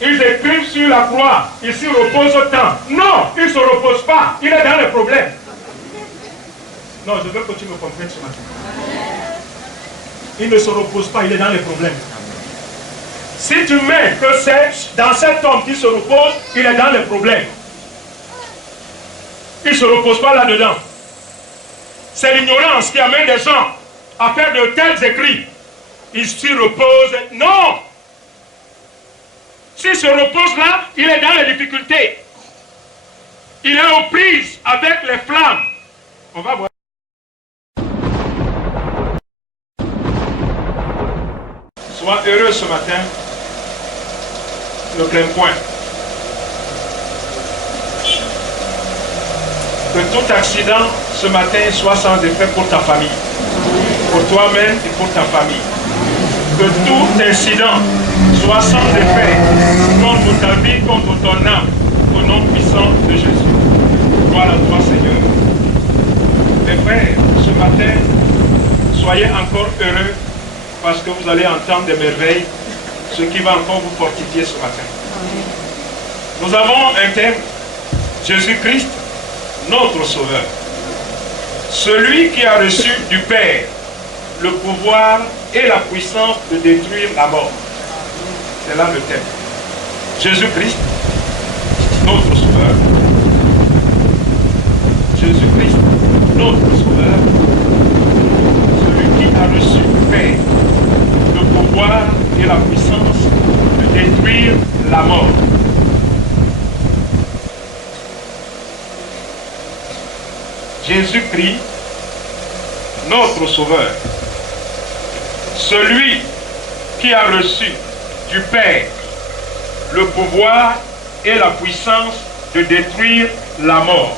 Ils écrivent sur la croix, il s'y repose autant. Non, il ne se repose pas, il est dans les problèmes. Non, je veux que tu me comprennes ce matin. Il ne se repose pas, il est dans les problèmes. Si tu mets que c'est dans cet homme qui se repose, il est dans les problèmes. Il ne se repose pas là-dedans. C'est l'ignorance qui amène des gens à faire de tels écrits. Il s'y repose. Non! S'il se repose là, il est dans les difficultés. Il est aux prises avec les flammes. On va voir. Sois heureux ce matin. Ne crains point. Que tout accident ce matin soit sans effet pour ta famille, pour toi-même et pour ta famille. Que tout incident soit sans effet contre ta vie, contre ton âme, au nom puissant de Jésus. Gloire à toi, Seigneur. Mes frères, ce matin, soyez encore heureux parce que vous allez entendre des merveilles, ce qui va encore vous fortifier ce matin. Nous avons un thème, Jésus-Christ, notre Sauveur. Celui qui a reçu du Père le pouvoir et la puissance de détruire la mort. C'est là le thème. Jésus-Christ, notre Sauveur. Jésus-Christ, notre Sauveur. Celui qui a reçu du Père le pouvoir et la puissance de détruire la mort. Jésus-Christ, notre Sauveur. Celui qui a reçu du Père le pouvoir et la puissance de détruire la mort.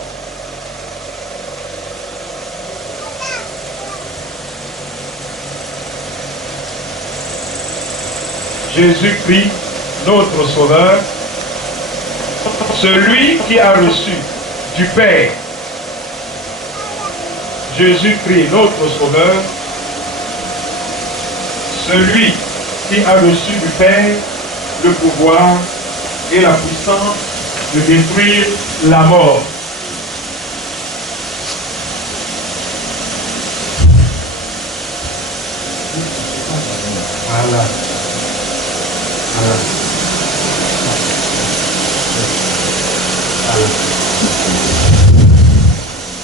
Jésus-Christ, notre Sauveur, celui qui a reçu du Père, Jésus-Christ, notre Sauveur, celui qui a reçu du Père le pouvoir et la puissance de détruire la mort. Voilà.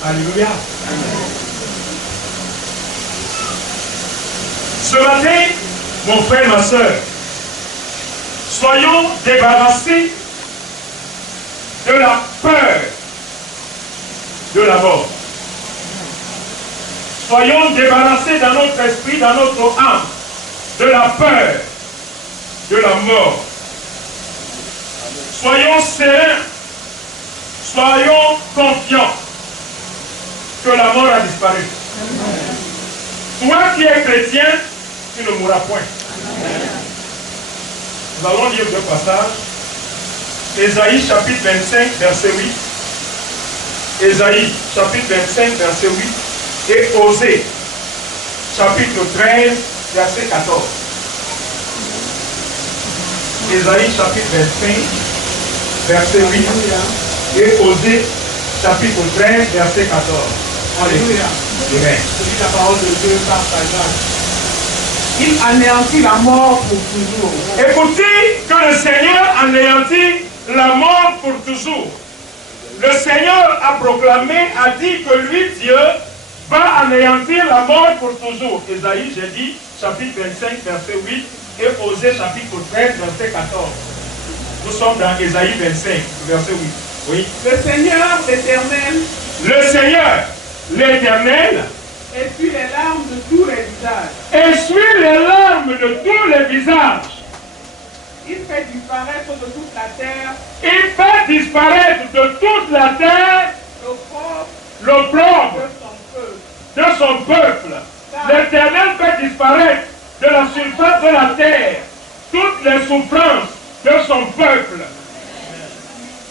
Alléluia. Ce matin, mon frère, ma soeur, soyons débarrassés de la peur de la mort. Soyons débarrassés dans notre esprit, dans notre âme, de la peur de la mort. Soyons sereins, soyons confiants que la mort a disparu. Toi qui es chrétien, tu ne mourras point. Nous allons lire deux passages. Ésaïe chapitre 25, verset 8. Ésaïe chapitre 25, verset 8. Et Osée chapitre 13, verset 14. Ésaïe chapitre 25, verset 8. Et Osée chapitre 13, verset 14. Alléluia. Amen. C'est la parole de Dieu par sa grâce. Il anéantit la mort pour toujours. Écoutez que le Seigneur anéantit la mort pour toujours. Le Seigneur a proclamé, a dit que lui, Dieu, va anéantir la mort pour toujours. Ésaïe, j'ai dit, chapitre 25, verset 8, et Osée, chapitre 13, verset 14. Nous sommes dans Ésaïe 25, verset 8. Oui. Le Seigneur, l'Éternel, Le Seigneur, l'Éternel, essuie les larmes de tous les visages. essuie les larmes de tous les visages. Il fait disparaître de toute la terre Il fait disparaître de toute la terre l'opprobre de son peuple. de son peuple. L'Éternel fait disparaître de la surface de la terre toutes les souffrances de son peuple.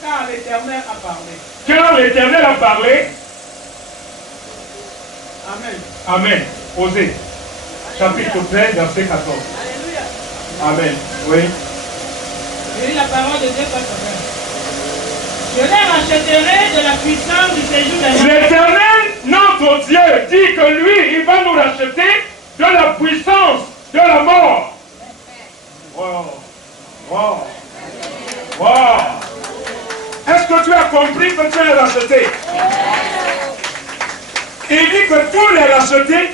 Car l'Éternel a parlé. Car l'Éternel a parlé. Amen. Amen. Osée, chapitre 13, verset 14. Alléluia. Amen. Oui. Et la parole de Dieu soit sauvée. Je les racheterai de la puissance du séjour des morts. L'Éternel, notre Dieu, dit que lui, il va nous racheter de la puissance de la mort. Wow. Wow. Wow. Est-ce que tu as compris que tu es racheté? Il dit que tous les rachetés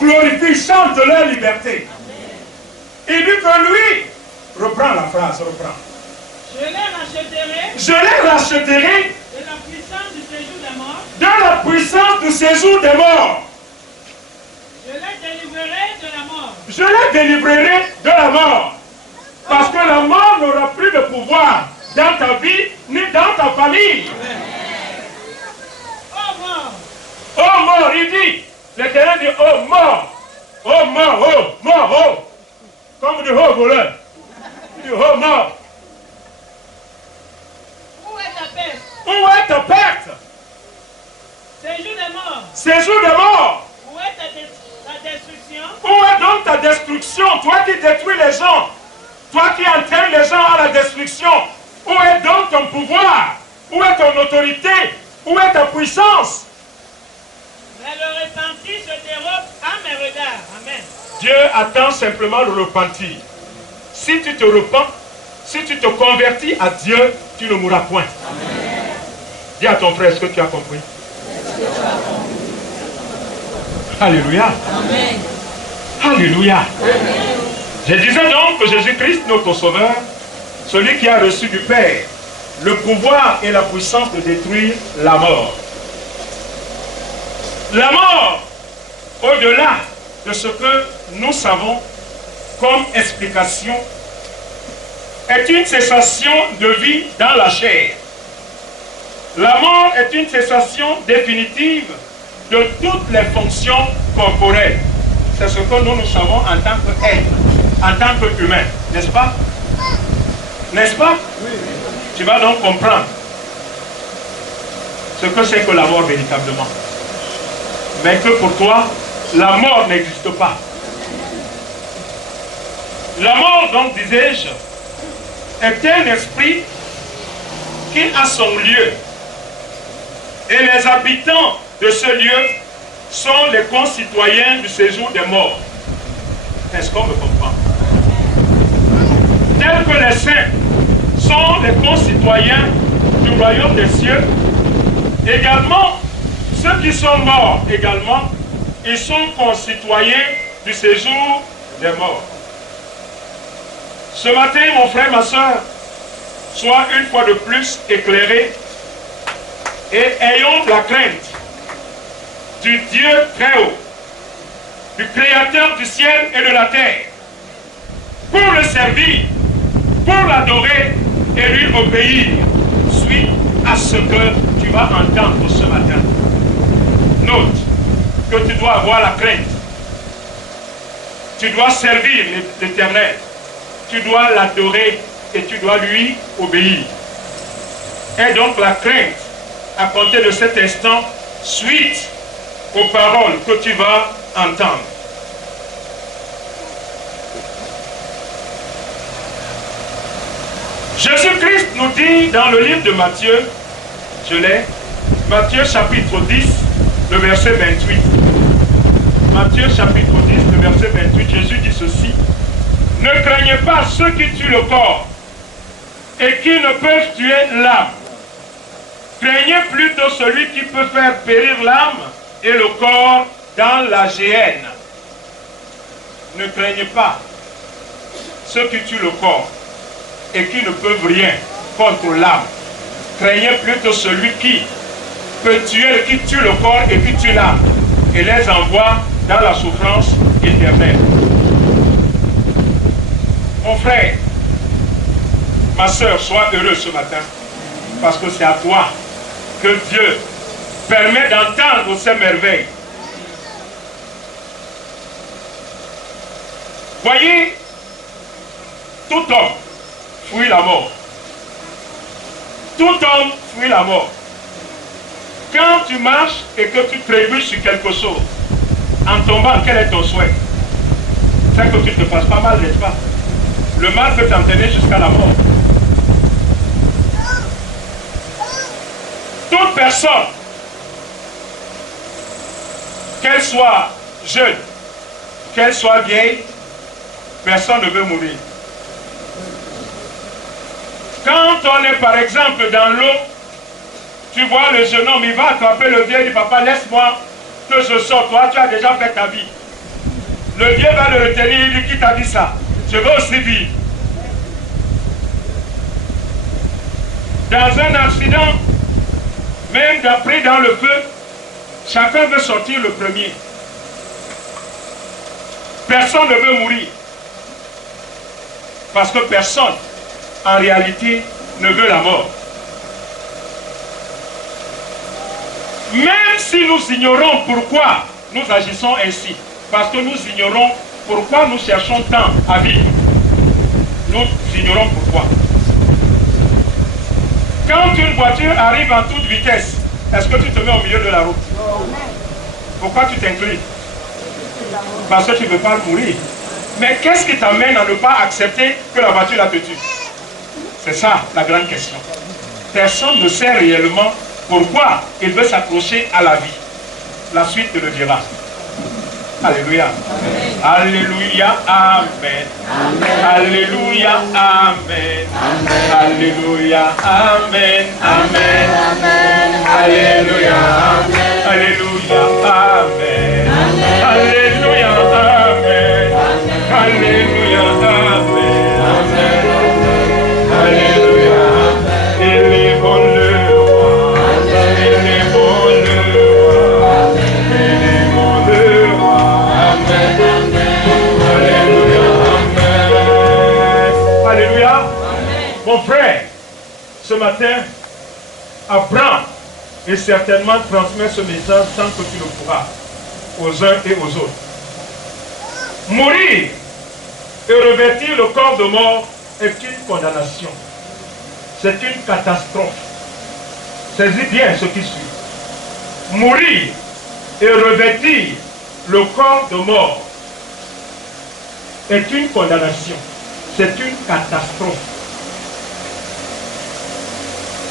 glorifient, chantent leur liberté. Il dit que lui, reprends la phrase, reprends. Je les racheterai Je les racheterai de la puissance du séjour des morts. de la puissance du séjour des morts. Je les délivrerai de la mort. Je les délivrerai de la mort. Parce que la mort n'aura plus de pouvoir dans ta vie ni dans ta famille. Oh mort, Oh mort, il dit. L'Éternel dit, oh mort. Oh mort, oh mort, oh. Comme du oh voleur. Il dit, oh mort. où est ta paix? Où est ta perte? Séjour des morts. Séjour des morts. Où est ta destruction? Où est donc ta destruction? Toi qui détruis les gens. Toi qui entraînes les gens à la destruction. Où est donc ton pouvoir? Où est ton autorité? Où est ta puissance? Mais le repenti se dérobe à mes regards. Amen. Dieu attend simplement le repentir. Si tu te repens, si tu te convertis à Dieu, tu ne mourras point. Amen. Dis à ton frère, est-ce que tu as compris? Alléluia. Amen. Alléluia. Je disais donc que Jésus-Christ, notre Sauveur, celui qui a reçu du Père le pouvoir et la puissance de détruire la mort. La mort, au-delà de ce que nous savons comme explication, est une cessation de vie dans la chair. La mort est une cessation définitive de toutes les fonctions corporelles. C'est ce que nous savons en tant qu'être, en tant qu'humain, n'est-ce pas? N'est-ce pas? Oui. Tu vas donc comprendre ce que c'est que la mort véritablement. Mais que pour toi, la mort n'existe pas. La mort, donc, disais-je, est un esprit qui a son lieu. Et les habitants de ce lieu sont les concitoyens du séjour des morts. Est-ce qu'on me comprend? Tels que les saints sont les concitoyens du royaume des cieux, également, ceux qui sont morts également, ils sont concitoyens du séjour des morts. Ce matin, mon frère, ma soeur, sois une fois de plus éclairés et ayons la crainte du Dieu très haut, du Créateur du ciel et de la terre, pour le servir, pour l'adorer et lui obéir, suite à ce que tu vas entendre ce matin. Note que tu dois avoir la crainte. Tu dois servir l'Éternel. Tu dois l'adorer et tu dois lui obéir. Et donc la crainte, à compter de cet instant, suite aux paroles que tu vas entendre. Jésus-Christ nous dit dans le livre de Matthieu, je l'ai, Matthieu chapitre 10, le verset 28. Matthieu chapitre 10, le verset 28, Jésus dit ceci: ne craignez pas ceux qui tuent le corps et qui ne peuvent tuer l'âme. Craignez plutôt celui qui peut faire périr l'âme et le corps dans la géhenne. Ne craignez pas ceux qui tuent le corps et qui ne peuvent rien contre l'âme. Craignez plutôt celui qui peut tuer, qui tue le corps et qui tue l'âme et les envoie dans la souffrance éternelle. Mon frère, ma soeur, sois heureux ce matin parce que c'est à toi que Dieu permet d'entendre ces merveilles. Voyez, tout homme fuit la mort. Tout homme fuit la mort. Quand tu marches et que tu trébuches sur quelque chose, en tombant, quel est ton souhait? C'est que tu ne te fasses pas mal, n'est-ce pas? Le mal peut t'entraîner jusqu'à la mort. Toute personne, qu'elle soit jeune, qu'elle soit vieille, personne ne veut mourir. Quand on est par exemple dans l'eau, tu vois le jeune homme, il va attraper le vieux, il dit papa laisse-moi que je sorte, toi tu as déjà fait ta vie. Le vieux va le retenir, il dit qui t'a dit ça? Je veux aussi vivre. Dans un accident, même pris dans le feu, chacun veut sortir le premier. Personne ne veut mourir. Parce que personne, en réalité, ne veut la mort. Même si nous ignorons pourquoi nous agissons ainsi, parce que nous ignorons pourquoi nous cherchons tant à vivre. Nous ignorons pourquoi. Quand une voiture arrive en toute vitesse, est-ce que tu te mets au milieu de la route? Pourquoi tu t'inclines? Parce que tu ne veux pas mourir. Mais qu'est-ce qui t'amène à ne pas accepter que la voiture la te tue? C'est ça la grande question. Personne ne sait réellement pourquoi il veut s'accrocher à la vie. La suite te le dira. Alléluia. Alléluia. Amen. Alléluia. Amen. Alléluia. Amen. Amen. Alléluia. Alléluia. Amen. Alléluia. Amen. Alléluia. Amen. Alléluia. Il est bon le roi. Il est bon le roi. Il est bon le roi. Amen. Alléluia. Amen. Alléluia. Mon frère, ce matin, Abraham est certainement transmet ce message sans que tu le pourras aux uns et aux autres. Mourir et revêtir le corps de mort est une condamnation. C'est une catastrophe. Saisis bien ce qui suit. Mourir et revêtir le corps de mort est une condamnation. C'est une catastrophe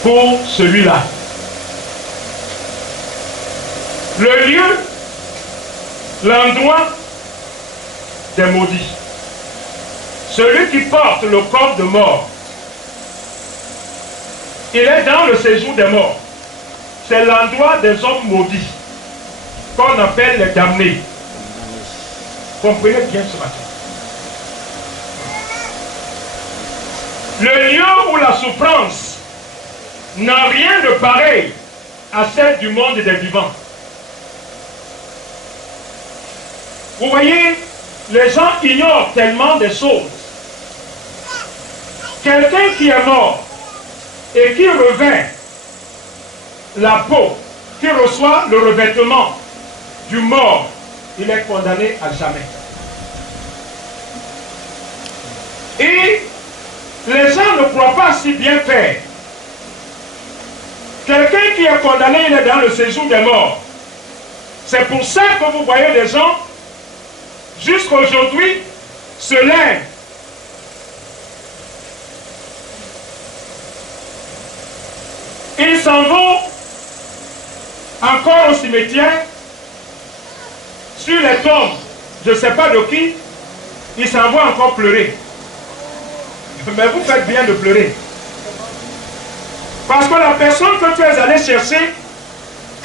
pour celui-là. Le lieu, l'endroit des maudits. Celui qui porte le corps de mort, il est dans le séjour des morts. C'est l'endroit des hommes maudits, qu'on appelle les damnés. Comprenez bien ce matin. Le lieu où la souffrance n'a rien de pareil à celle du monde des vivants. Vous voyez, les gens ignorent tellement des choses. Quelqu'un qui est mort et qui revêt la peau, qui reçoit le revêtement du mort, il est condamné à jamais. Et les gens ne croient pas si bien faire. Quelqu'un qui est condamné, il est dans le séjour des morts. C'est pour ça que vous voyez des gens, jusqu'à aujourd'hui, se lèvent. Ils s'en vont encore au cimetière, sur les tombes, je ne sais pas de qui, ils s'en vont encore pleurer. Mais vous faites bien de pleurer. Parce que la personne que tu es allé chercher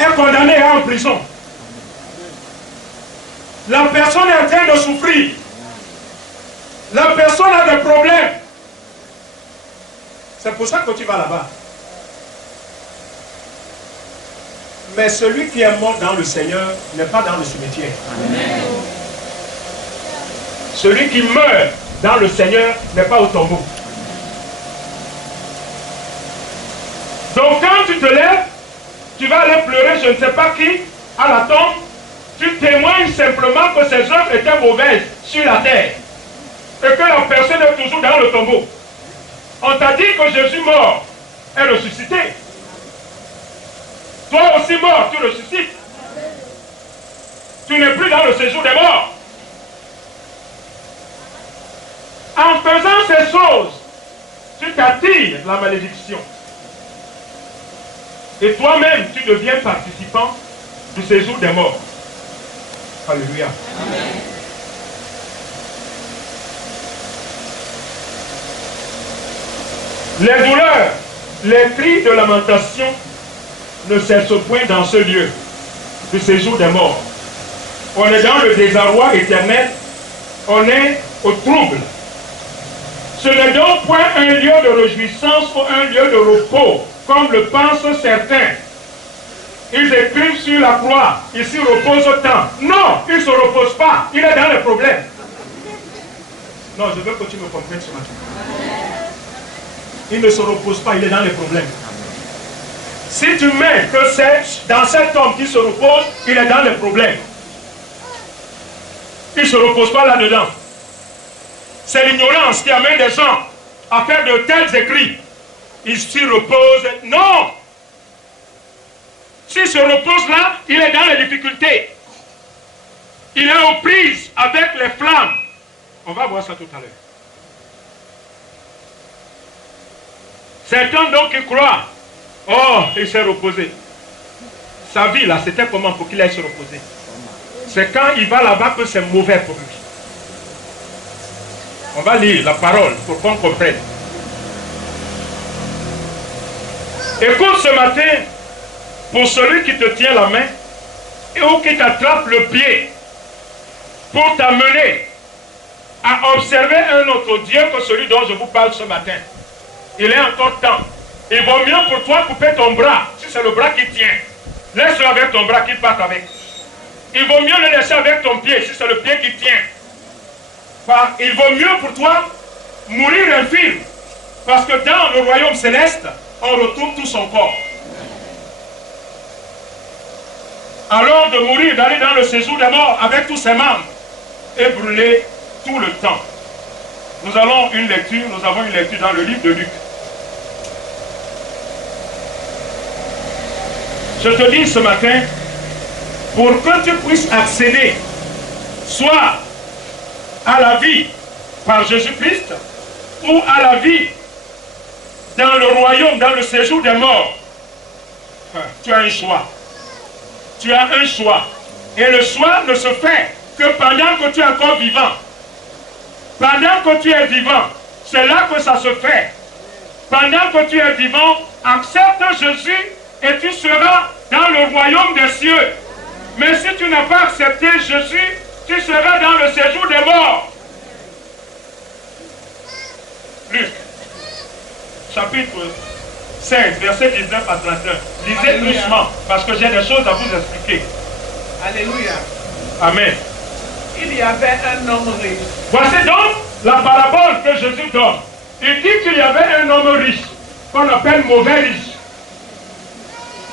est condamnée à en prison. La personne est en train de souffrir. La personne a des problèmes. C'est pour ça que tu vas là-bas. Mais celui qui est mort dans le Seigneur n'est pas dans le cimetière. Amen. Celui qui meurt dans le Seigneur n'est pas au tombeau. Donc quand tu te lèves, tu vas aller pleurer, je ne sais pas qui, à la tombe, tu témoignes simplement que ses œuvres étaient mauvaises sur la terre. Et que la personne est toujours dans le tombeau. On t'a dit que Jésus mort est ressuscité. Toi aussi mort, tu ressuscites. Tu n'es plus dans le séjour des morts. En faisant ces choses, tu t'attires la malédiction. Et toi-même, tu deviens participant du séjour des morts. Alléluia. Amen. Les douleurs, les cris de lamentation ne cessent point dans ce lieu du séjour des morts. On est dans le désarroi éternel, on est au trouble. Ce n'est donc point un lieu de réjouissance ou un lieu de repos, comme le pensent certains. Ils écrivent sur la croix, ils s'y reposent tant. Non, il ne se repose pas, il est dans les problèmes. Non, je veux que tu me comprennes ce matin. Il ne se repose pas, il est dans les problèmes. Si tu mets que c'est dans cet homme qui se repose, il est dans les problèmes. Il ne se repose pas là-dedans. C'est l'ignorance qui amène les gens à faire de tels écrits. Ils s'y reposent. Non! S'il se repose là, il est dans les difficultés. Il est aux prises avec les flammes. On va voir ça tout à l'heure. Certains donc qui croient, oh, il s'est reposé. Sa vie là, c'était comment pour qu'il aille se reposer? C'est quand il va là-bas que c'est mauvais pour lui. On va lire la parole pour qu'on comprenne. Écoute ce matin, pour celui qui te tient la main ou qui t'attrape le pied pour t'amener à observer un autre Dieu que celui dont je vous parle ce matin. Il est encore temps. Il vaut mieux pour toi couper ton bras, si c'est le bras qui tient. Laisse-le avec ton bras qu'il parte avec. Il vaut mieux le laisser avec ton pied, si c'est le pied qui tient. Il vaut mieux pour toi mourir infirme. Parce que dans le royaume céleste, on retrouve tout son corps. Alors de mourir, d'aller dans le séjour des morts avec tous ses membres et brûler tout le temps. Nous avons une lecture dans le livre de Luc. Je te dis ce matin, pour que tu puisses accéder soit à la vie par Jésus-Christ ou à la vie dans le royaume, dans le séjour des morts, tu as un choix. Tu as un choix. Et le choix ne se fait que pendant que tu es encore vivant. Pendant que tu es vivant, c'est là que ça se fait. Pendant que tu es vivant, accepte Jésus et tu seras dans le royaume des cieux. Mais si tu n'as pas accepté Jésus, tu seras dans le séjour des morts. Luc, chapitre 16, verset 19 à 31. Lisez Alléluia. Doucement, parce que j'ai des choses à vous expliquer. Alléluia. Amen. Il y avait un homme riche. Voici donc la parabole que Jésus donne. Il dit qu'il y avait un homme riche, qu'on appelle mauvais riche.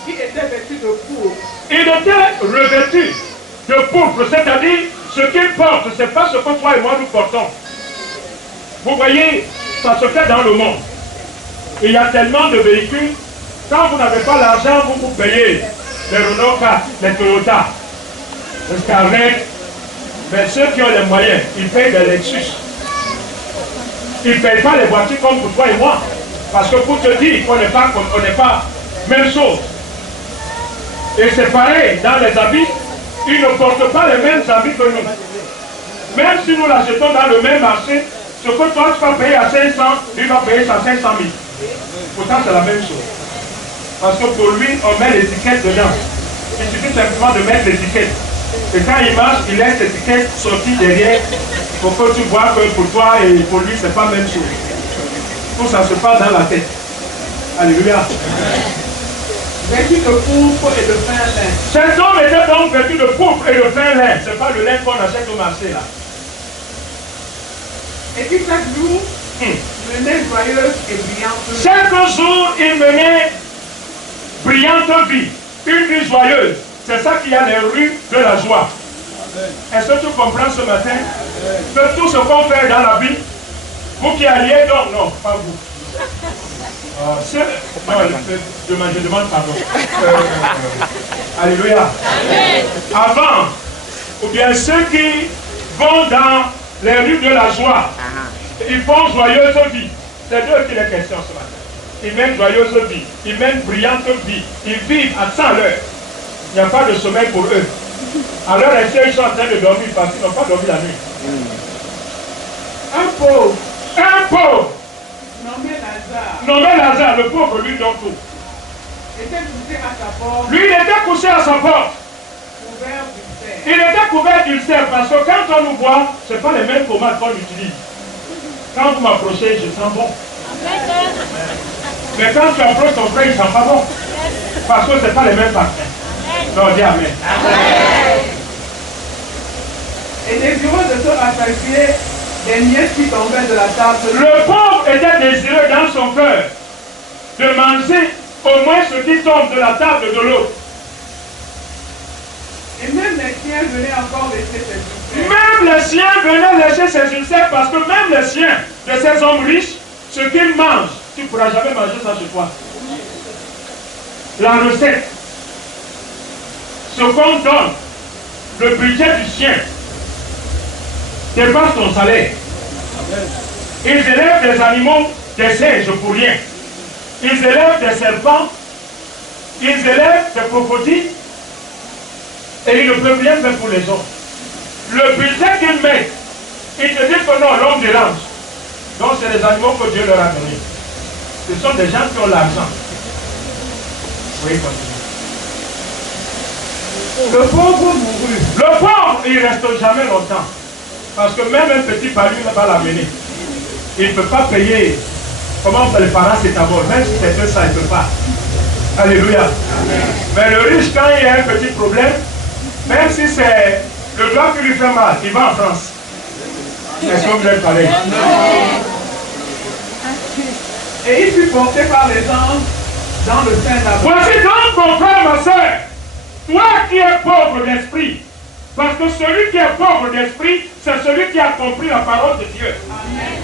Qui était vêtu de pourpre. Il était revêtu de pourpre, c'est-à-dire ce qu'il porte, ce n'est pas ce que toi et moi nous portons. Vous voyez, ça se fait dans le monde. Il y a tellement de véhicules, quand vous n'avez pas l'argent, vous payez les Renault 4, les Toyota, les Scarlett. Mais ceux qui ont les moyens, ils payent des Lexus. Ils ne payent pas les voitures comme pour toi et moi. Parce que pour te dire qu'on n'est pas même chose. Et c'est pareil, dans les habits, ils ne portent pas les mêmes habits que nous. Même si nous l'achetons dans le même marché, ce que toi tu vas payer à 500, lui va payer à 500 000. Pourtant c'est la même chose. Parce que pour lui, on met l'étiquette dedans. Il suffit simplement de mettre l'étiquette. Et quand il marche, il laisse l'étiquette sortie derrière pour que tu vois que pour toi et pour lui, c'est pas la même chose. Tout ça se passe dans la tête. Alléluia. Vêtu de pourpre et de fin lin. Cet homme était donc vêtu de pourpre et de fin lin. Ce n'est pas le lin qu'on achète au marché là. Et qui chaque jour menait joyeuse et brillante. Chaque jour, il menait brillante vie. Une vie joyeuse. C'est ça qu'il y a les rues de la joie. Est-ce que tu comprends ce matin que tout ce qu'on fait dans la vie, vous qui alliez, non, pas vous. Je demande pardon. Alléluia. Avant, ou bien ceux qui vont dans les rues de la joie, Ils font joyeuse vie. C'est d'eux qu'il est question ce matin. Ils mènent joyeuse vie. Ils mènent brillante vie. Ils vivent à 100 l'heure. Il n'y a pas de sommeil pour eux. Alors les sœurs, ils sont en train de dormir parce qu'ils n'ont pas dormi la nuit. Un pauvre, Nommé Lazare. nommé Lazare, le pauvre, lui, donc tout. était couché à sa porte, Lui, il était couché à sa porte. couvert d'ulcère. Il était couvert d'ulcères parce que quand on nous voit, ce n'est pas les mêmes pommades qu'on utilise. Quand vous m'approchez, je sens bon. Mais quand tu approches ton frère, il ne sent pas bon. Parce que ce n'est pas les mêmes parfums. Non, dis Amen. Et désireux de se rassasier des miettes qui tombaient de la table. Le pauvre était désireux dans son cœur de manger au moins ce qui tombe de la table de l'autre. Et même les chiens venaient encore laisser ses ulcères. Même les chiens venaient lécher ses ulcères parce que même les chiens de ces hommes riches, ce qu'ils mangent, tu ne pourras jamais manger ça chez toi. La recette, ce qu'on donne, le budget du chien, dépasse ton salaire. Ils élèvent des animaux, des singes pour rien. Ils élèvent des serpents, ils élèvent des crocodiles, et ils ne peuvent rien faire pour les hommes. Le budget qu'ils mettent, ils te disent que non, l'homme dérange. Donc c'est les animaux que Dieu leur a donnés. Ce sont des gens qui ont l'argent. Oui, continue. Le pauvre mourut. Le pauvre, il ne reste jamais longtemps. Parce que même un petit palu va l'amener. Il ne peut pas payer. Comment les parents s'établit. Même si c'est que ça, il ne peut pas. Alléluia. Amen. Mais le riche, quand il y a un petit problème, même si c'est le doigt qui lui fait mal, il va en France. Est-ce que vous êtes pareil? Et il fut porté par les anges dans le sein d'Abraham. Voici donc mon frère, ma soeur, toi qui es pauvre d'esprit, parce que celui qui est pauvre d'esprit, c'est celui qui a compris la parole de Dieu. Amen.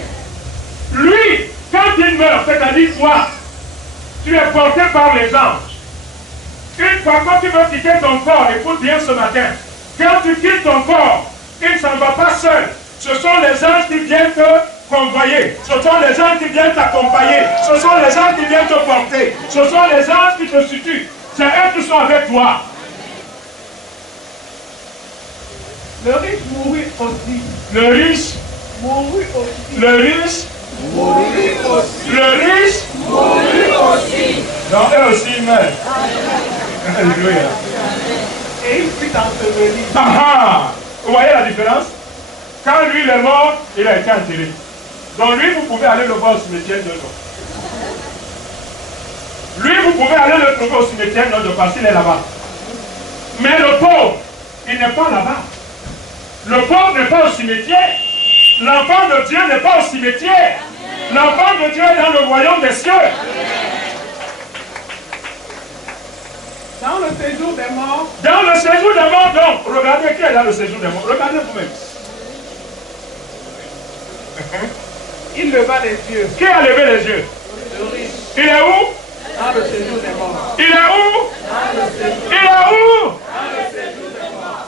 Lui, quand il meurt, c'est-à-dire toi, tu es porté par les anges. Une fois que tu veux quitter ton corps, écoute bien ce matin, quand tu quittes ton corps, il ne s'en va pas seul. Ce sont les anges qui viennent te convoyer. Ce sont les anges qui viennent t'accompagner. Ce sont les anges qui viennent te porter. Ce sont les anges qui te situent. C'est eux qui sont avec toi. Le riche mourut aussi. Le riche, Mourut aussi. le riche, Mourut aussi. le riche, Mourut aussi. non, eux aussi ils meurent. Alléluia. Et il fut enseveli. Ah ah! Vous voyez la différence? Quand lui il est mort, il a été enterré. Donc lui, vous pouvez aller le voir au cimetière de jour. Lui, vous pouvez aller le trouver au cimetière de jour parce qu'il est là-bas. Mais le pauvre, il n'est pas là-bas. Le pauvre n'est pas au cimetière. L'enfant de Dieu n'est pas au cimetière. L'enfant de Dieu est dans le royaume des cieux. Dans le séjour des morts, Dans le séjour des morts, donc, regardez qui est dans le séjour des morts. Regardez vous-même. il leva les yeux. Qui a levé les yeux? Le riche. Il est où? Dans le séjour des morts. Il est où? Dans le séjour. Il est où? Dans le séjour des morts.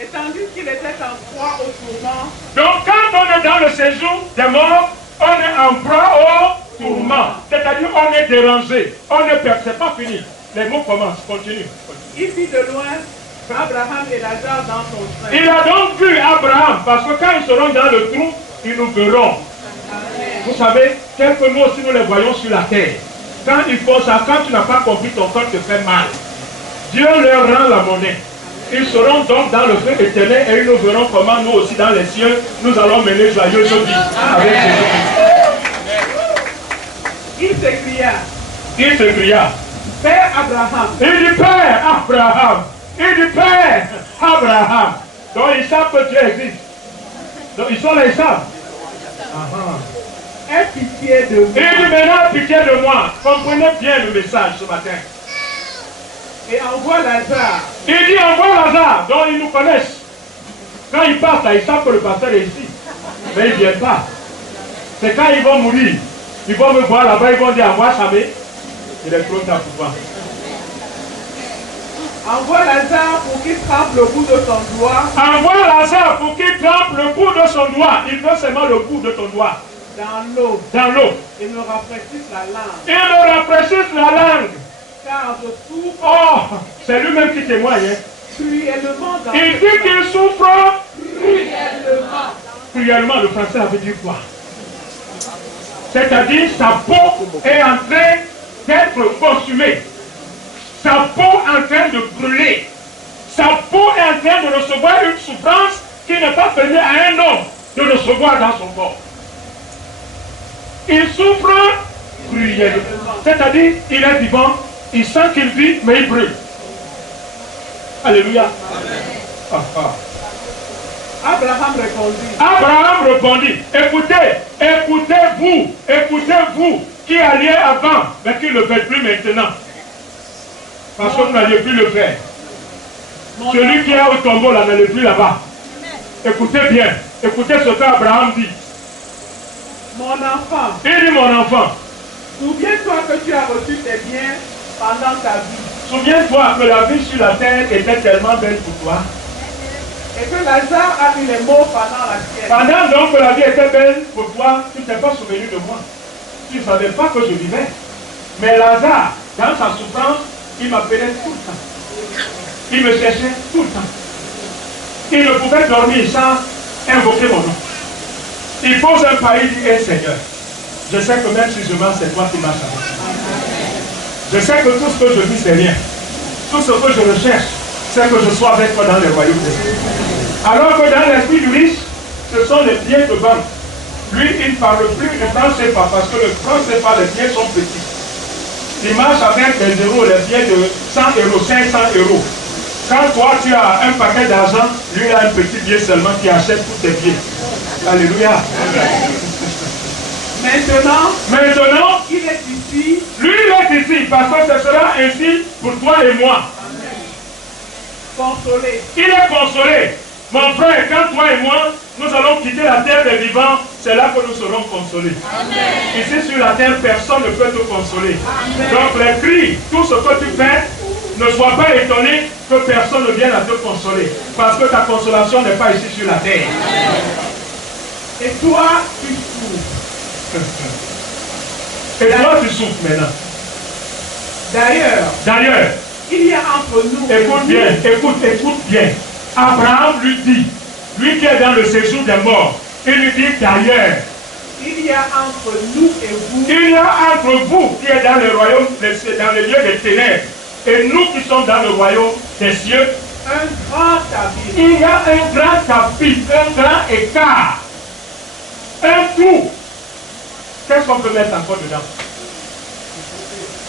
Et tandis qu'il était en proie au tourment, Donc quand on est dans le séjour des morts, on est en proie au tourment. C'est-à-dire on est dérangé. On est perdu. C'est pas fini. Les mots commencent. Continue. il vit de loin Abraham et Lazare dans son sein. Il a donc vu Abraham, parce que quand ils seront dans le trou, ils nous verront. Amen. Vous savez, tel que nous aussi nous les voyons sur la terre. Quand ils font ça, quand tu n'as pas compris, ton corps te fait mal. Dieu leur rend la monnaie. Ils seront donc dans le feu éternel et ils nous verront comment nous aussi dans les cieux, nous allons mener joyeuse vie avec Jésus-Christ. Il s'écria, Il se cria. Père Abraham, Il dit Père Abraham. Il dit Père Abraham. Donc ils savent que Dieu existe. Donc ils sont là, ils savent. aie pitié de Il moi dit maintenant pitié de moi. Comprenez bien le message ce matin. et envoie Lazare Il dit envoie Lazare. Donc ils nous connaissent. Quand ils partent là, ils savent que le pasteur est ici. Mais ils ne viennent pas. C'est quand ils vont mourir. Ils vont me voir là-bas, ils vont dire envoie Samé. Il est trop tard pour moi. Envoie Lazare pour qu'il trempe le bout de ton doigt. Envoie Lazare pour qu'il trempe le bout de son doigt. Il veut seulement le bout de ton doigt. Dans l'eau. Dans l'eau. Et me rafraîchisse la langue. Et me rafraîchisse la langue. Car je souffre. Oh, c'est lui-même qui témoigne. Hein. Cruellement dans Il dit qu'il souffre cruellement. cruellement. Le français, ça veut dire quoi? C'est-à-dire sa peau est en train d'être consumée. Sa peau est en train de brûler. Sa peau est en train de recevoir une souffrance qui n'est pas permis à un homme de recevoir dans son corps. Il souffre cruellement. C'est-à-dire, il est vivant, il sent qu'il vit, mais il brûle. Alléluia. Abraham répondit. Abraham répondit, écoutez-vous qui alliez avant, mais qui ne le faites plus maintenant. Parce que vous n'allez plus le faire. Celui qui est au tombeau là n'allez plus là-bas. Écoutez bien, écoutez ce qu'Abraham dit. Mon enfant. Il dit, mon enfant. Souviens-toi que tu as reçu tes biens pendant ta vie. Souviens-toi que la vie sur la terre était tellement belle pour toi. Et que Lazare a eu les mots pendant la sienne. Pendant donc que la vie était belle pour toi, tu ne t'es pas souvenu de moi. Tu ne savais pas que je vivais. Mais Lazare, dans sa souffrance, il m'appelait tout le temps. Il me cherchait tout le temps. Il ne pouvait dormir sans invoquer mon nom. Il pose un pas, il dit, hey Seigneur, je sais que même si je mens, c'est toi qui marches avec moi. Je sais que tout ce que je vis, c'est rien. Tout ce que je recherche, c'est que je sois avec toi dans les royaumes des cieux. Alors que dans l'esprit du riche, ce sont les billets de banque. Lui, il ne parle plus de franc CFA parce que le franc CFA, les billets sont petits. Il marche avec des euros, les billets de 100 euros, 500 euros. Quand toi, tu as un paquet d'argent, lui a un petit billet seulement qui achète tous tes billets. Alléluia. Maintenant, il est ici. Lui, il est ici parce que ce sera ainsi pour toi et moi. Consolé. Il est consolé. Mon frère, quand toi et moi, nous allons quitter la terre des vivants, c'est là que nous serons consolés. Amen. Ici sur la terre, personne ne peut te consoler. Amen. Donc les cris, tout ce que tu fais, ne sois pas étonné que personne ne vienne à te consoler. Parce que ta consolation n'est pas ici sur la terre. Amen. Et toi, tu souffres. Et toi, tu souffres maintenant. D'ailleurs, il y a entre nous. Écoute bien. Abraham lui dit, lui qui est dans le séjour des morts, il lui dit d'ailleurs. Il y a entre nous et vous. Il y a entre vous qui êtes dans le royaume, dans le lieu des ténèbres, et nous qui sommes dans le royaume des cieux. Un grand abîme. Il y a un grand abîme, un grand écart. Un trou. Qu'est-ce qu'on peut mettre encore dedans?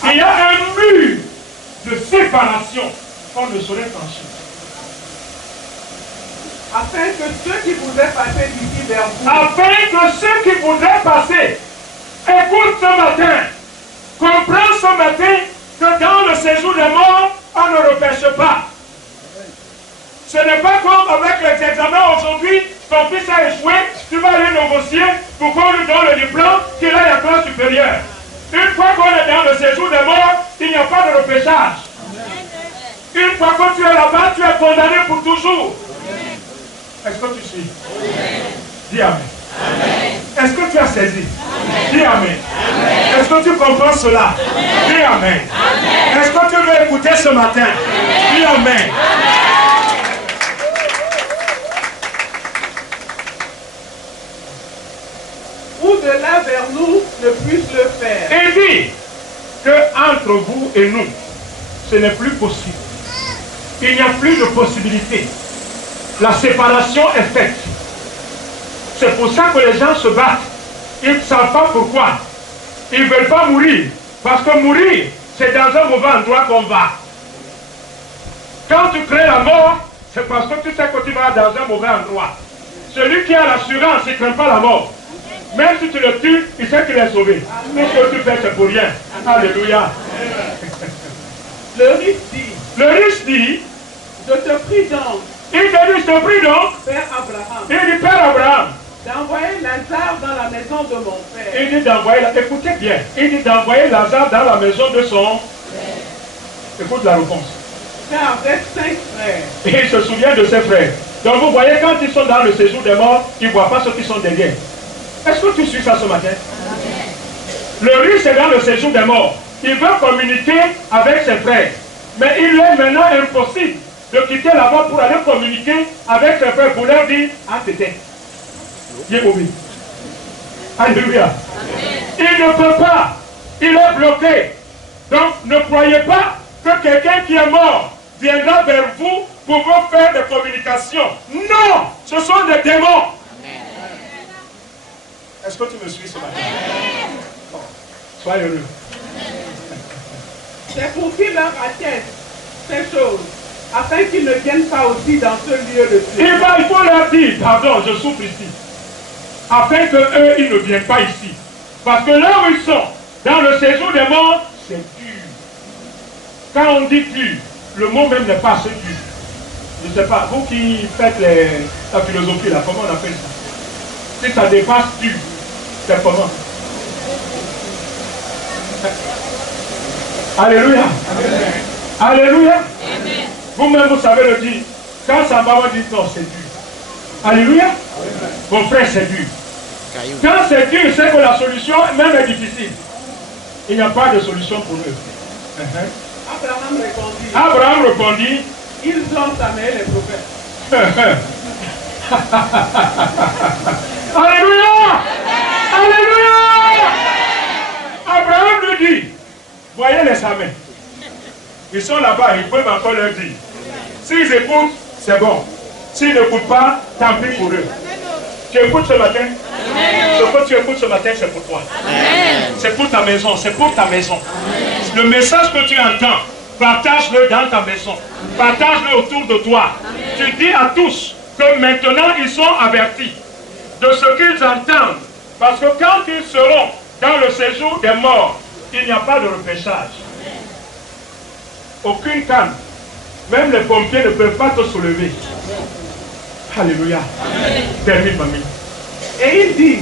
Il y a un mur de séparation qu'on ne saurait franchir. Afin que ceux qui voudraient passer d'ici vers vous. Afin que ceux qui voudraient passer, écoute ce matin, comprends ce matin que dans le séjour des morts, on ne repêche pas. Ce n'est pas comme avec les examens aujourd'hui, ton fils a échoué, tu vas aller négocier pour qu'on lui donne le diplôme qu'il aille à classe supérieure. Une fois qu'on est dans le séjour des morts, il n'y a pas de repêchage. Une fois que tu es là-bas, tu es condamné pour toujours. Est-ce que tu suis? Dis Amen. Est-ce que tu as saisi? Dis Amen. Est-ce que tu comprends cela? Dis Amen. Est-ce que tu veux écouter ce matin? Dis Amen. Ou de là vers nous ne puisse le faire. Il dit que entre vous et nous, ce n'est plus possible. Il n'y a plus de possibilité. La séparation est faite. C'est pour ça que les gens se battent. Ils ne savent pas pourquoi. Ils ne veulent pas mourir. Parce que mourir, c'est dans un mauvais endroit qu'on va. Quand tu crées la mort, c'est parce que tu sais que tu vas dans un mauvais endroit. Celui qui a l'assurance, il ne craint pas la mort. Même si tu le tues, il sait qu'il est sauvé. Tout ce que tu fais, c'est pour rien. Alléluia. Le riche dit, je te prie donc. Il te dit, je te prie donc. Père Abraham. Il dit, Père Abraham. D'envoyer Lazare dans la maison de mon père. Il dit d'envoyer, écoutez bien, il dit d'envoyer Lazare dans la maison de son père. Écoute la réponse. était avec 5 frères. Et il se souvient de ses frères. Donc vous voyez, quand ils sont dans le séjour des morts, ils ne voient pas ceux qui sont derrière. Est-ce que tu suis ça ce matin? Le riche est dans le séjour des morts. Il veut communiquer avec ses frères. Mais il est maintenant impossible de quitter la mort pour aller communiquer avec ses frères pour leur dire « Ah, c'était. » Il est oublié. Alléluia. Il ne peut pas. Il est bloqué. Donc ne croyez pas que quelqu'un qui est mort viendra vers vous pour vous faire des communications. Non, ce sont des démons. Est-ce que tu me suis ce matin? Bon, sois heureux. C'est pour qu'ils leur attestent ces choses, afin qu'ils ne viennent pas aussi dans ce lieu de Dieu. Il faut leur dire, pardon, je souffre ici. Afin qu'eux, ils ne viennent pas ici. Parce que là où ils sont, dans le séjour des morts, c'est dur. Quand on dit dur, le mot même n'est pas assez dur. Je ne sais pas, vous qui faites la philosophie là, comment on appelle ça? Si ça dépasse dur, c'est comment? Alléluia. Amen. Alléluia. Vous-même, vous savez le dire. Quand ça va, on dit non, c'est dur. Alléluia. Mon frère, c'est dur. Quand c'est dur, c'est que la solution même est difficile. Il n'y a pas de solution pour eux. Abraham répondit, ils ont amé les prophètes. Alléluia. Alléluia. Abraham lui dit, voyez les amens. Ils sont là-bas, ils peuvent encore leur dire. S'ils écoutent, c'est bon. S'ils n'écoutent pas, tant pis pour eux. Tu écoutes ce matin? Amen. Ce que tu écoutes ce matin, c'est pour toi. C'est pour ta maison, c'est pour ta maison. Amen. Le message que tu entends, partage-le dans ta maison. Partage-le autour de toi. Amen. Tu dis à tous que maintenant ils sont avertis de ce qu'ils entendent. Parce que quand ils seront dans le séjour des morts, il n'y a pas de repêchage. Aucune canne. Même les pompiers ne peuvent pas te soulever. Alléluia. Termine, mamie. Et il dit,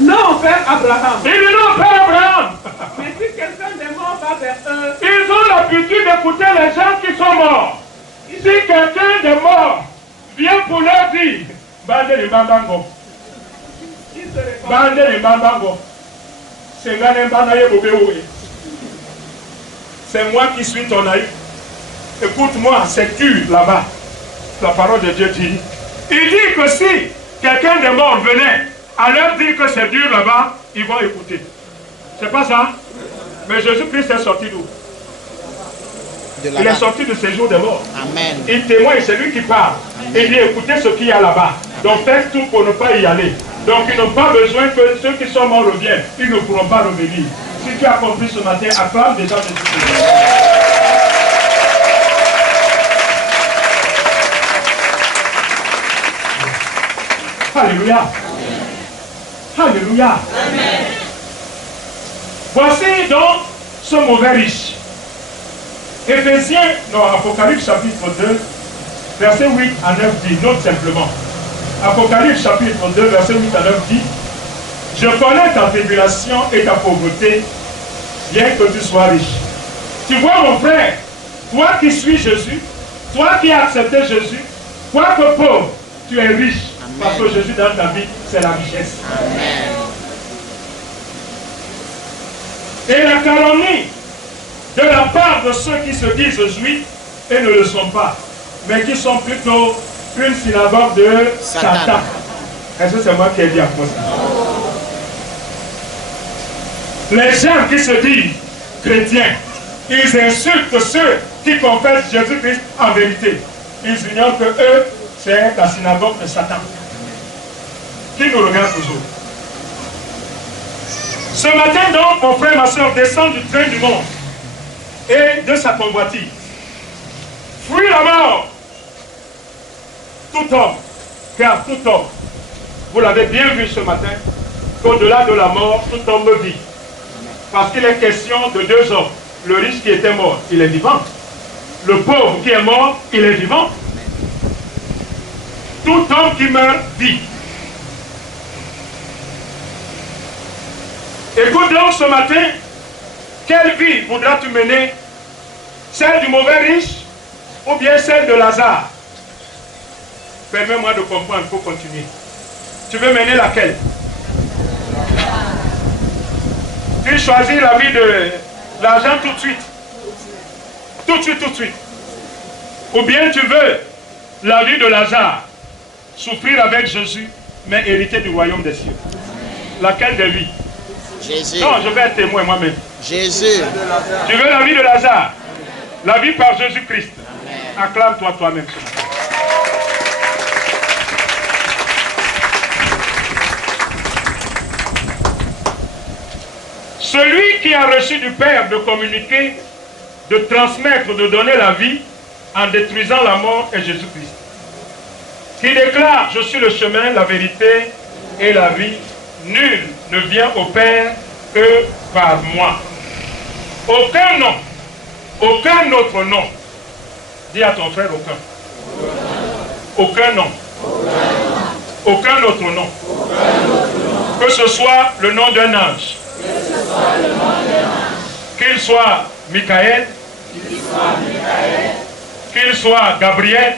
non, Père Abraham. Il dit non, Père Abraham. Mais si quelqu'un des morts va vers eux, ils ont l'habitude d'écouter les gens qui sont morts. Si quelqu'un des morts vient pour leur dire, bande de Bambango. Bande de Bambango. C'est moi qui suis ton aïe. Écoute-moi, c'est dur là-bas. La parole de Dieu dit. Il dit que si quelqu'un des morts venait à leur dire que c'est dur là-bas, ils vont écouter. C'est pas ça? Mais Jésus-Christ est sorti d'où? Il est sorti du séjour des morts. Amen. Il témoigne, c'est lui qui parle. Amen. Il dit écoutez ce qu'il y a là-bas. Donc faites tout pour ne pas y aller. Donc ils n'ont pas besoin que ceux qui sont morts reviennent. Ils ne pourront pas revenir. Si tu as compris ce matin, acclame déjà Jésus-Christ. Alléluia. Alléluia. Amen. Voici donc ce mauvais riche. Apocalypse chapitre 2, verset 8 à 9 dit, note simplement. Apocalypse chapitre 2, verset 8 à 9 dit, je connais ta tribulation et ta pauvreté, bien que tu sois riche. Tu vois mon frère, toi qui suis Jésus, toi qui as accepté Jésus, quoique pauvre, tu es riche. Amen. Parce que Jésus dans ta vie, c'est la richesse. Amen. Et la calomnie de la part de ceux qui se disent juifs et ne le sont pas, mais qui sont plutôt une synagogue de Satan. Est-ce que c'est moi qui ai dit à quoi ça? Les gens qui se disent chrétiens, ils insultent ceux qui confessent Jésus-Christ en vérité. Ils ignorent que eux, c'est la synagogue de Satan. Qui nous regarde toujours? Ce matin donc, mon frère, ma soeur, descend du train du monde et de sa convoitise. Fuis la mort. Tout homme, car tout homme, vous l'avez bien vu ce matin, qu'au-delà de la mort, tout homme vit. Parce qu'il est question de deux hommes. Le riche qui était mort, il est vivant. Le pauvre qui est mort, il est vivant. Tout homme qui meurt vit. Écoute donc ce matin, quelle vie voudras-tu mener? Celle du mauvais riche ou bien celle de Lazare? Permets-moi de comprendre, il faut continuer. Tu veux mener laquelle? Tu choisis la vie de l'argent tout de suite. Tout de suite, tout de suite. Ou bien tu veux la vie de Lazare, souffrir avec Jésus, mais hériter du royaume des cieux. Laquelle des vies? Jésus. Non, je vais être témoin moi-même. Jésus. Tu veux la vie de Lazare? La vie par Jésus-Christ. Acclame-toi toi-même. Celui qui a reçu du Père de communiquer, de transmettre, de donner la vie en détruisant la mort est Jésus-Christ. Qui déclare, je suis le chemin, la vérité et la vie. Nul ne vient au Père que par moi. Aucun nom, aucun autre nom. Dis à ton frère aucun. Aucun nom. Aucun autre nom. Que ce soit le nom d'un ange. Qu'il soit Michael. Qu'il soit Gabriel.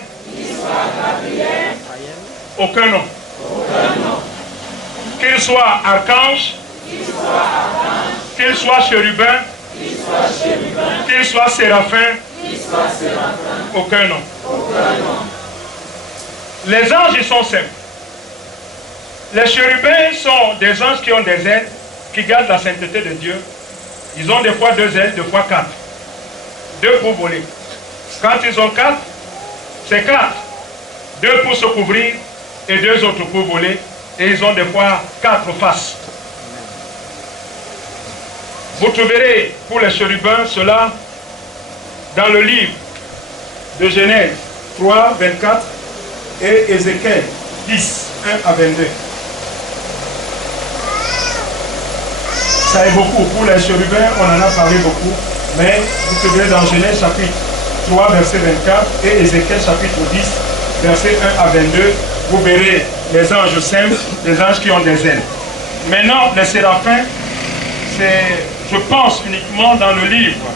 Aucun nom. Qu'il soit archange. Qu'il soit chérubin. Qu'il soit séraphin. Aucun nom. Les anges, ils sont simples. Les chérubins sont des anges qui ont des ailes, qui gardent la sainteté de Dieu. Ils ont des fois 2 ailes, des fois 4. 2 pour voler. Quand ils ont 4, c'est 4. 2 pour se couvrir et 2 autres pour voler. Et ils ont des fois 4 faces. Vous trouverez pour les chérubins cela dans le livre de Genèse 3, 24 et Ézéchiel 10, 1 à 22. Ça est beaucoup. Pour les chérubins, on en a parlé beaucoup. Mais vous trouverez dans Genèse chapitre 3, verset 24 et Ézéchiel chapitre 10, verset 1 à 22. Vous verrez les anges simples, les anges qui ont des ailes. Maintenant, les séraphins, c'est, je pense, uniquement dans le livre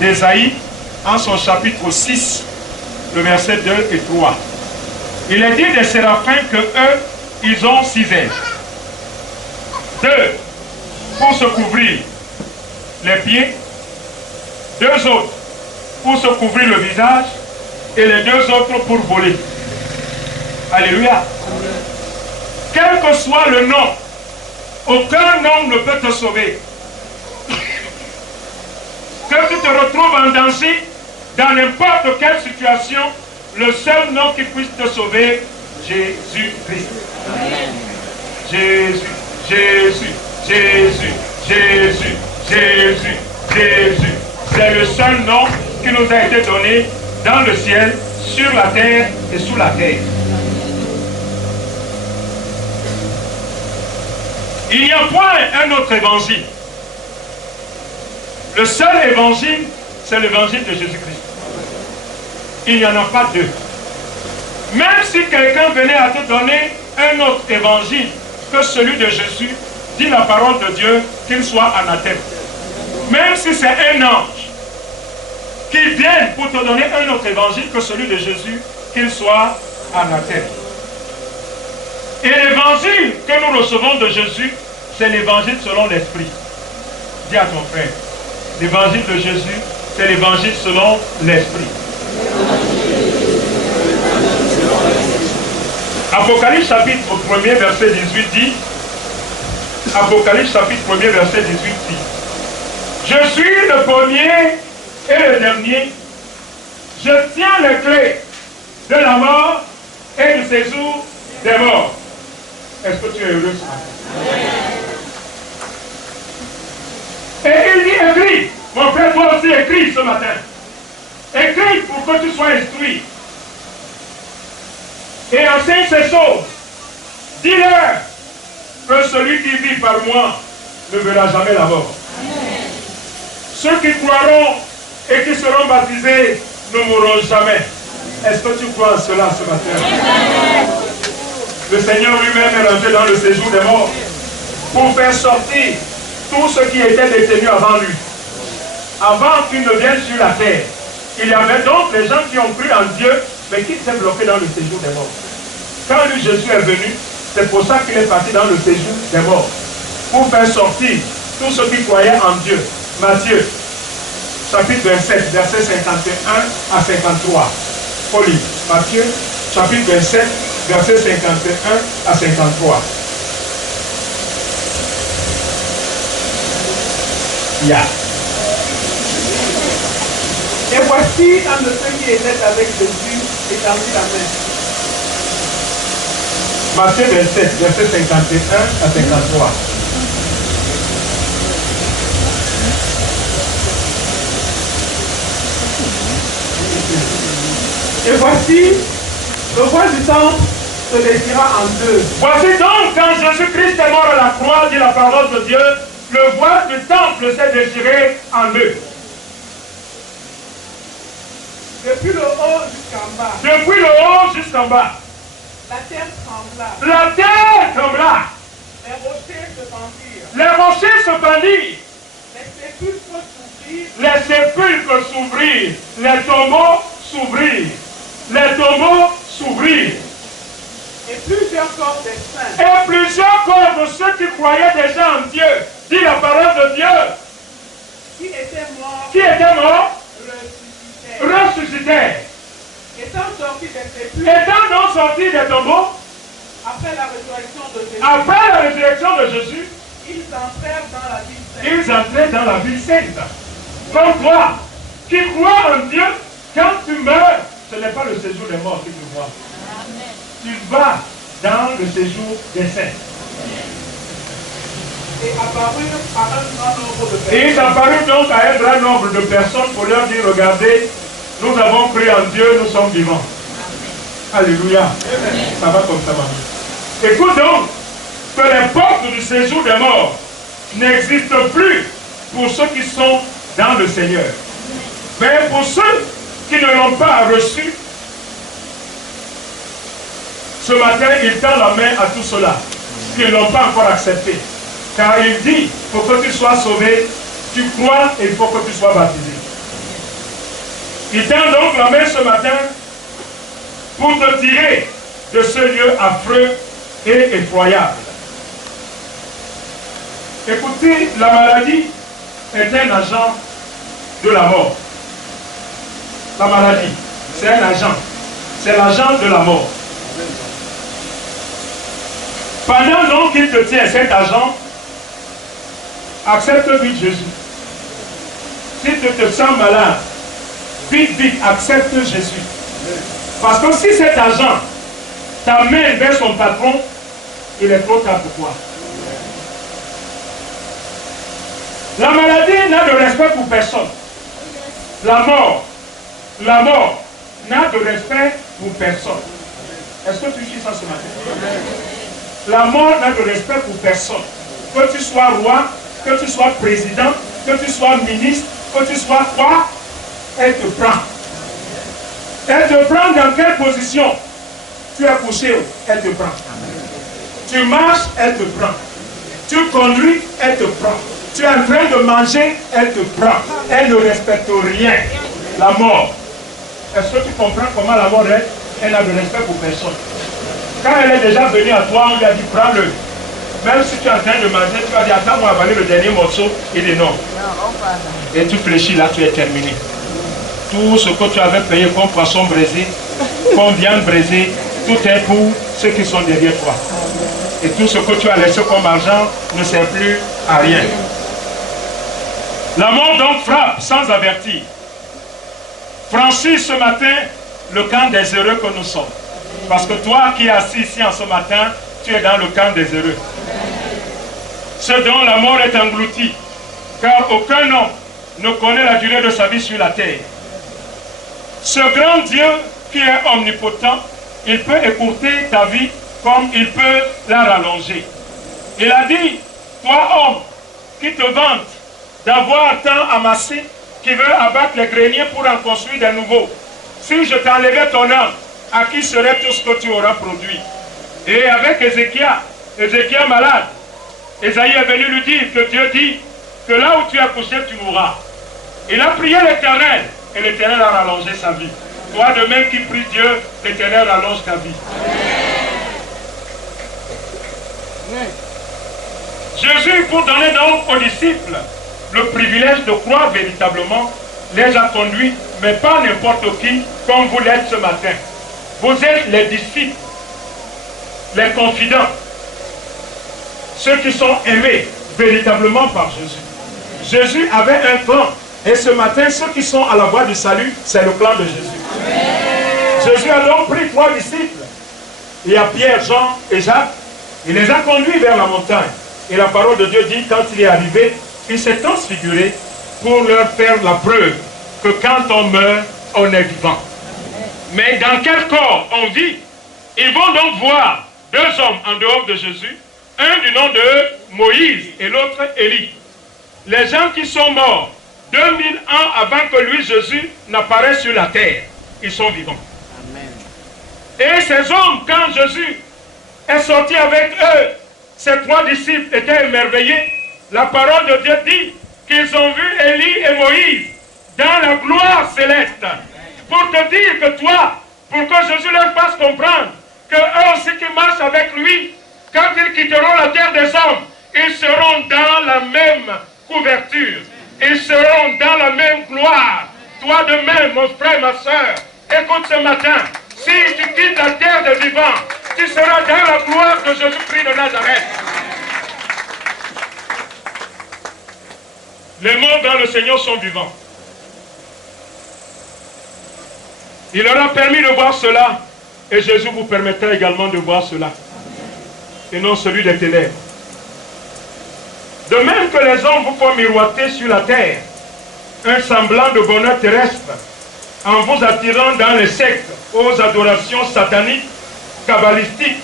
d'Ésaïe, en son chapitre 6, le verset 2 et 3. Il est dit des séraphins que eux, ils ont 6 ailes. 2 pour se couvrir les pieds, 2 autres pour se couvrir le visage et les 2 autres pour voler. Alléluia. Quel que soit le nom, aucun nom ne peut te sauver. Que tu te retrouves en danger dans n'importe quelle situation, le seul nom qui puisse te sauver, Jésus-Christ. Jésus, Jésus, Jésus, Jésus, Jésus, Jésus. C'est le seul nom qui nous a été donné dans le ciel, sur la terre et sous la terre. Il n'y a point un autre évangile. Le seul évangile, c'est l'évangile de Jésus-Christ. Il n'y en a pas 2. Même si quelqu'un venait à te donner un autre évangile que celui de Jésus, dit la parole de Dieu, qu'il soit anathème. Même si c'est un ange qui vienne pour te donner un autre évangile que celui de Jésus, qu'il soit anathème. Et l'évangile que nous recevons de Jésus, c'est l'évangile selon l'esprit. Dis à ton frère, l'évangile de Jésus, c'est l'évangile selon l'esprit. Apocalypse chapitre 1er verset 18 dit, Apocalypse chapitre 1er verset 18 dit, je suis le premier et le dernier, je tiens les clés de la mort et du séjour des morts. Est-ce que tu es heureux ce matin? Et il dit écris, mon frère, toi aussi écris ce matin. Écris pour que tu sois instruit. Et enseigne ces choses. Dis-leur que celui qui vit par moi ne verra jamais la mort. Amen. Ceux qui croiront et qui seront baptisés ne mourront jamais. Est-ce que tu crois en cela ce matin? Amen. Le Seigneur lui-même est rentré dans le séjour des morts pour faire sortir tous ceux qui étaient détenus avant lui. Avant qu'il ne vienne sur la terre. Il y avait donc les gens qui ont cru en Dieu, mais qui étaient bloqués dans le séjour des morts. Quand lui, Jésus est venu, c'est pour ça qu'il est parti dans le séjour des morts, pour faire sortir tous ceux qui croyaient en Dieu. Matthieu, chapitre 27, versets 51 à 53. Folie. Matthieu, chapitre 27, versets 51 à 53. Yeah. Et voici un de ceux qui étaient avec Jésus étendit la main. Matthieu 27, versets 51 à 53. Et voici, le voile du temple se déchira en deux. Voici donc, quand Jésus-Christ est mort à la croix, dit la parole de Dieu, le voile du temple s'est déchiré en deux. Depuis le haut jusqu'en bas. Depuis le haut jusqu'en bas. La terre trembla. La terre trembla. Les rochers se fendirent. Les rochers se fendirent. Les sépulcres s'ouvrirent. Les sépulcres s'ouvrirent. Les tombeaux s'ouvrirent. Les tombeaux s'ouvrirent. Et plusieurs corps des saints. Et plusieurs corps de ceux qui croyaient déjà en Dieu, dit la parole de Dieu, Qui étaient morts, ressuscitèrent. ressuscitèrent. Étant sortis des sépulcres. Étant donc sortis des tombeaux, Après la résurrection de Jésus. après la résurrection de Jésus, Ils entrèrent dans la ville sainte. ils entraient dans la ville sainte. Comme toi, qui crois en Dieu, quand tu meurs, ce n'est pas le séjour des morts que tu vois. Tu vas dans le séjour des saints. Et apparurent à un grand nombre de Et ils personnes. apparurent donc à un grand nombre de personnes pour leur dire, regardez, nous avons cru en Dieu, nous sommes vivants. Alléluia. Ça va comme ça, maman. Écoute donc, que les portes du séjour des morts n'existent plus pour ceux qui sont dans le Seigneur. Mais pour ceux qui ne l'ont pas reçu, ce matin, il tend la main à tous ceux-là qui ne l'ont pas encore accepté. Car il dit, pour que tu sois sauvé, tu crois et il faut que tu sois baptisé. Il tend donc la main ce matin pour te tirer de ce lieu affreux et effroyable. Écoutez, la maladie est un agent de la mort. La maladie, c'est un agent. C'est l'agent de la mort. Pendant donc qu'il te tient cet agent, accepte vite Jésus. Si tu te sens malade, vite, accepte Jésus. Parce que si cet agent t'amène vers son patron, il est trop tard pour toi. La maladie n'a de respect pour personne. La mort n'a de respect pour personne. Est-ce que tu suis ça ce matin? La mort n'a de respect pour personne. Que tu sois roi, que tu sois président, que tu sois ministre, que tu sois quoi, elle te prend. Elle te prend dans quelle position? Tu es couché, elle te prend. Tu marches, elle te prend. Tu conduis, elle te prend. Tu es en train de manger, elle te prend. Elle ne respecte rien. La mort. Est-ce que tu comprends comment la mort est? Elle n'a de respect pour personne. Quand elle est déjà venue à toi, on lui a dit prends-le. Même si tu es en train de manger, tu vas dire attends-moi avaler le dernier morceau. Il dit non. Et tu fléchis là, tu es terminé. Tout ce que tu avais payé comme poisson braisé, comme viande braisée, tout est pour ceux qui sont derrière toi. Et tout ce que tu as laissé comme argent ne sert plus à rien. La mort donc frappe sans avertir. Franchis ce matin le camp des heureux que nous sommes. Parce que toi qui es assis ici en ce matin, tu es dans le camp des heureux. Ceux dont la mort est engloutie, car aucun homme ne connaît la durée de sa vie sur la terre. Ce grand Dieu qui est omnipotent, il peut écourter ta vie comme il peut la rallonger. Il a dit, toi homme qui te vantes d'avoir tant amassé, qui veut abattre les greniers pour en construire de nouveaux, si je t'enlevais ton âme, à qui serait tout ce que tu auras produit? Et avec Ézéchiel malade, Esaïe est venu lui dire que Dieu dit que là où tu as couché, tu mourras. Il a prié l'Éternel et l'Éternel a rallongé sa vie. Toi de même qui prie Dieu, l'Éternel rallonge ta vie. Jésus, pour donner donc aux disciples le privilège de croire véritablement, les a conduits, mais pas n'importe qui, comme vous l'êtes ce matin. Vous êtes les disciples, les confidents, ceux qui sont aimés véritablement par Jésus. Jésus avait un clan, et ce matin, ceux qui sont à la voie du salut, c'est le clan de Jésus. Jésus a donc pris 3 disciples. Il y a Pierre, Jean et Jacques. Il les a conduits vers la montagne. Et la parole de Dieu dit, quand il est arrivé, il s'est transfiguré pour leur faire la preuve que quand on meurt, on est vivant. Mais dans quel corps on vit? Ils vont donc voir 2 hommes en dehors de Jésus, un du nom de Moïse et l'autre Élie. Les gens qui sont morts 2000 ans avant que lui, Jésus, n'apparaisse sur la terre, ils sont vivants. Amen. Et ces hommes, quand Jésus est sorti avec eux, ces 3 disciples étaient émerveillés. La parole de Dieu dit qu'ils ont vu Élie et Moïse dans la gloire céleste. Pour te dire que toi, pour que Jésus leur fasse comprendre que eux aussi qui marchent avec lui, quand ils quitteront la terre des hommes, ils seront dans la même couverture. Ils seront dans la même gloire. Toi de même, mon frère, ma soeur, écoute ce matin, si tu quittes la terre des vivants, tu seras dans la gloire de Jésus-Christ de Nazareth. Les morts dans le Seigneur sont vivants. Il leur a permis de voir cela, et Jésus vous permettra également de voir cela, et non celui des ténèbres. De même que les hommes vous font miroiter sur la terre un semblant de bonheur terrestre, en vous attirant dans les sectes aux adorations sataniques, kabbalistiques,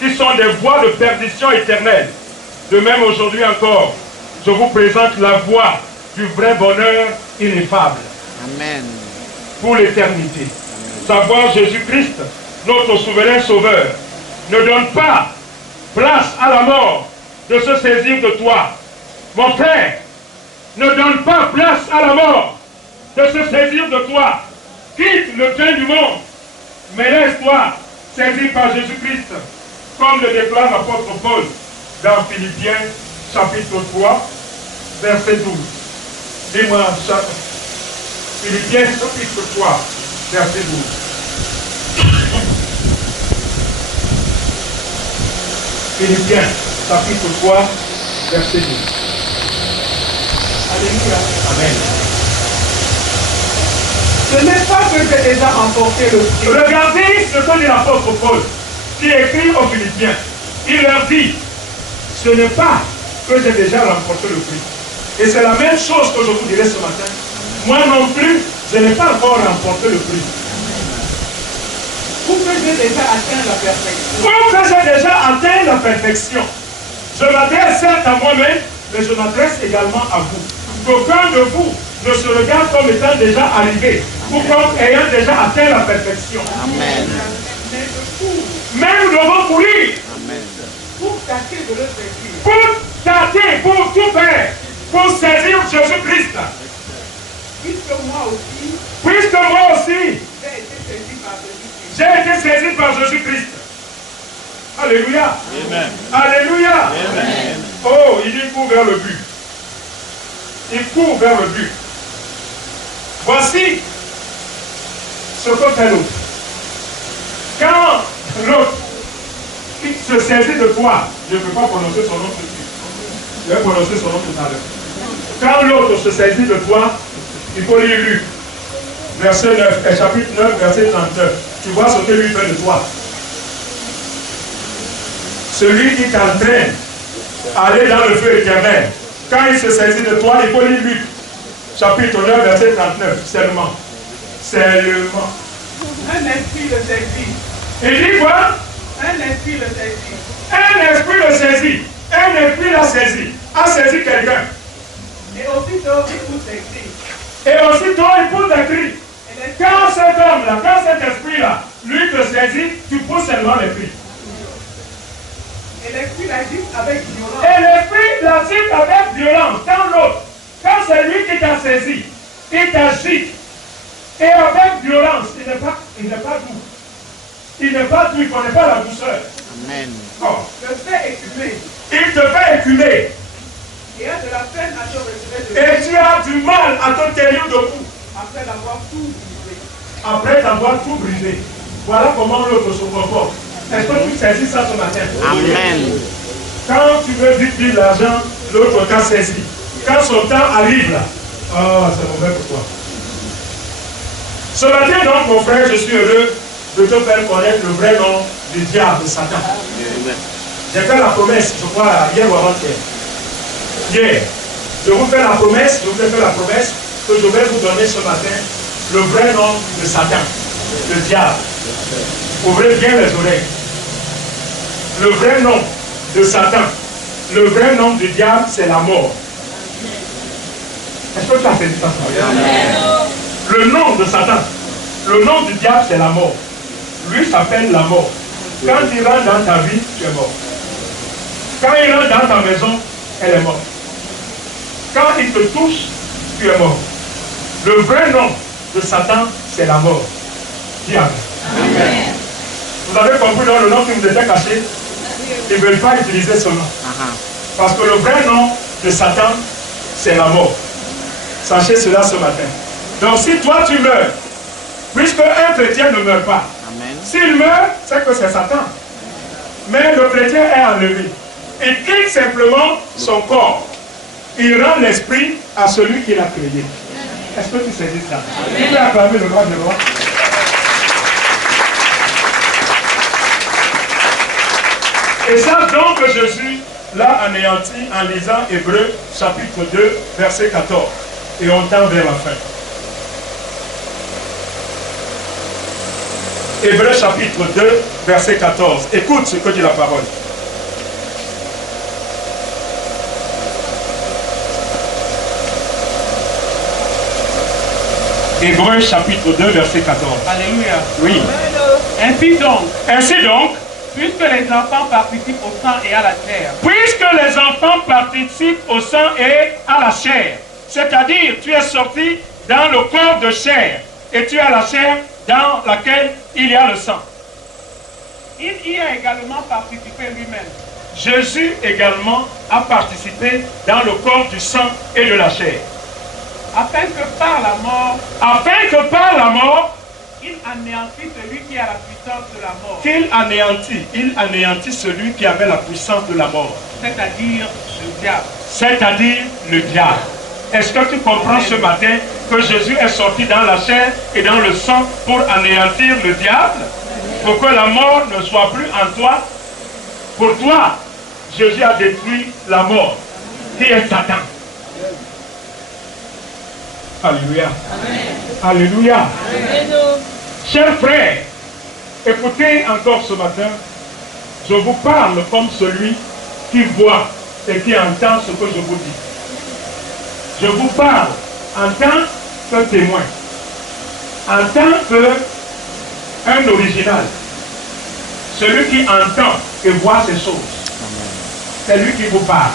qui sont des voies de perdition éternelle. De même aujourd'hui encore, je vous présente la voie du vrai bonheur ineffable. Amen. Pour l'éternité. Savoir Jésus-Christ, notre souverain sauveur, ne donne pas place à la mort de se saisir de toi. Mon frère, ne donne pas place à la mort de se saisir de toi. Quitte le bien du monde, mais laisse-toi saisir par Jésus-Christ, comme le déclare l'apôtre Paul dans Philippiens chapitre 3, verset 12. Dis-moi, Philippiens chapitre 3, verset 12. Philippiens chapitre 3, verset 12. Alléluia. Amen. Ce n'est pas que j'ai déjà emporté le prix. Regardez ce que dit l'apôtre Paul, qui écrit aux Philippiens. Il leur dit, ce n'est pas que j'ai déjà remporté le prix. Et c'est la même chose que je vous dirai ce matin. Moi non plus, je n'ai pas encore remporté le prix. Pour que j'ai déjà atteint la perfection. Pour que j'ai déjà atteint la perfection. Je m'adresse certes à moi-même, mais je m'adresse également à vous. Qu'aucun de vous ne se regarde comme étant déjà arrivé, ou comme ayant déjà atteint la perfection. Amen. Mais nous devons courir. Amen. Pour tâcher de le saisir. Pour tâter, pour tout faire, pour saisir Jésus-Christ. Puisque moi aussi, j'ai été saisi par Jésus-Christ. j'ai été saisi par Jésus-Christ. Alléluia. Amen. Alléluia. Amen. Oh, il court vers le but. Il court vers le but. Voici ce que fait l'autre. Quand l'autre se saisit de toi, je ne peux pas prononcer son nom tout de suite. Je vais prononcer son nom tout à l'heure. Quand l'autre se saisit de toi, il faut lire Luc, verset 9, chapitre 9, verset 39. Tu vois ce que lui fait de toi. Celui qui t'entraîne à aller dans le feu éternel. Quand il se saisit de toi, il faut lire Luc, chapitre 9, verset 39, seulement. Seulement. Un esprit le saisit. Il dit quoi? Un esprit le saisit. Un esprit le saisit. Un esprit l'a saisi. A saisi quelqu'un. Et aussitôt, il pousse des cris. Et aussitôt, il pousse des cris. Quand cet homme-là, quand cet esprit-là, lui te saisit, tu pousses seulement les cris. Et l'esprit l'agite avec violence. Et l'esprit l'agite avec violence. Quand l'autre, quand c'est lui qui t'a saisi, il t'agite Et avec violence, il n'est pas doux. Il n'est pas doux, il ne connaît pas la douceur. Amen. Oh. te fait écumer. Il te fait écumer. Et a de la peine à te retirer de Et tu as du mal à te tenir debout. après d'avoir tout brisé. Après t'avoir tout brisé. Voilà comment l'autre se comporte. Est-ce que tu saisis ça ce matin? Amen. Quand tu veux vite l'argent, l'autre t'a saisi. Quand son temps arrive là, oh, c'est mauvais pour toi. Ce matin donc, mon frère, je suis heureux de te faire connaître le vrai nom du diable, de Satan. J'ai fait la promesse, je crois, hier ou avant-hier. Hier, je vous fais la promesse, je vous ai fait la promesse que je vais vous donner ce matin le vrai nom de Satan, le diable. Ouvrez bien les oreilles. Le vrai nom de Satan, le vrai nom du diable, c'est la mort. Est-ce que tu as fait ça? Le nom de Satan, le nom du diable, c'est la mort. Lui s'appelle la mort. Quand il rentre dans ta vie, tu es mort. Quand il rentre dans ta maison, elle est morte. Quand il te touche, tu es mort. Le vrai nom de Satan, c'est la mort. Diable. Amen. Vous avez compris dans le nom qui vous était caché? Ils ne veulent pas utiliser ce nom. Parce que le vrai nom de Satan, c'est la mort. Sachez cela ce matin. Donc si toi tu meurs, puisque un chrétien ne meurt pas, s'il meurt, c'est que c'est Satan. Mais le chrétien est enlevé. Il quitte simplement son corps. Il rend l'esprit à celui qui l'a créé. Est-ce que tu sais dire ça? Tu peux acclamer le roi de roi. Et ça donc Jésus l'a anéanti en lisant Hébreux chapitre 2 verset 14. Et on tend vers la fin. Hébreux chapitre 2 verset 14. Écoute ce que dit la parole. Hébreux chapitre 2 verset 14. Alléluia. Oui. Ainsi donc, puisque les enfants participent au sang et à la chair. Puisque les enfants participent au sang et à la chair. C'est-à-dire, tu es sorti dans le corps de chair et tu as la chair dans laquelle il y a le sang. Il y a également participé lui-même. Jésus également a participé dans le corps du sang et de la chair. Afin que par la mort, il anéantit celui qui a la puissance de la mort. Il anéantit celui qui avait la puissance de la mort. C'est-à-dire le diable. C'est-à-dire le diable. Est-ce que tu comprends ce matin que Jésus est sorti dans la chair et dans le sang pour anéantir le diable? Pour que la mort ne soit plus en toi? Pour toi, Jésus a détruit la mort, qui est Satan. Alléluia. Amen. Alléluia. Amen. Chers frères, écoutez encore ce matin, je vous parle comme celui qui voit et qui entend ce que je vous dis. Je vous parle en tant que témoin, en tant qu'un original, celui qui entend et voit ces choses. C'est lui qui vous parle.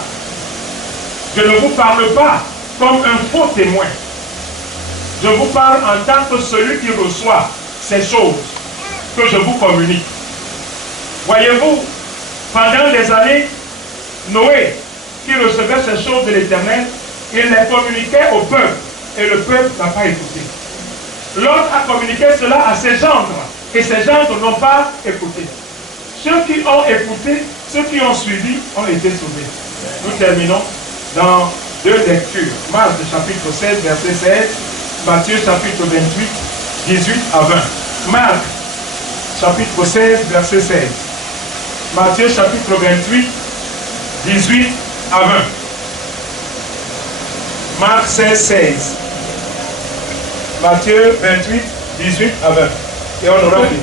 Je ne vous parle pas comme un faux témoin. Je vous parle en tant que celui qui reçoit ces choses que je vous communique. Voyez-vous, pendant des années, Noé, qui recevait ces choses de l'Éternel, il les communiquait au peuple, et le peuple n'a pas écouté. L'autre a communiqué cela à ses gendres, et ses gendres n'ont pas écouté. Ceux qui ont écouté, ceux qui ont suivi, ont été sauvés. Nous terminons dans deux lectures. Marc chapitre 16, verset 16. Matthieu chapitre 28, 18 à 20. Marc chapitre 16, verset 16. Matthieu chapitre 28, 18 à 20. Marc 16, 16. Matthieu 28, 18 à 20. Et on aura dit.